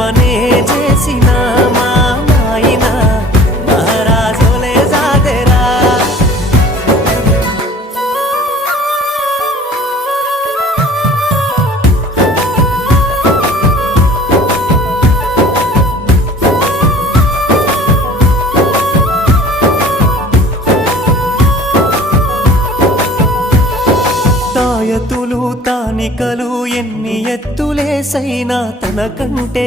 సేవనే చేసిన మా నాయన మహారాజులే సాదెరా. తాయతులు తానికలు ఎన్ని ఎత్తులేసైనా తనకంటే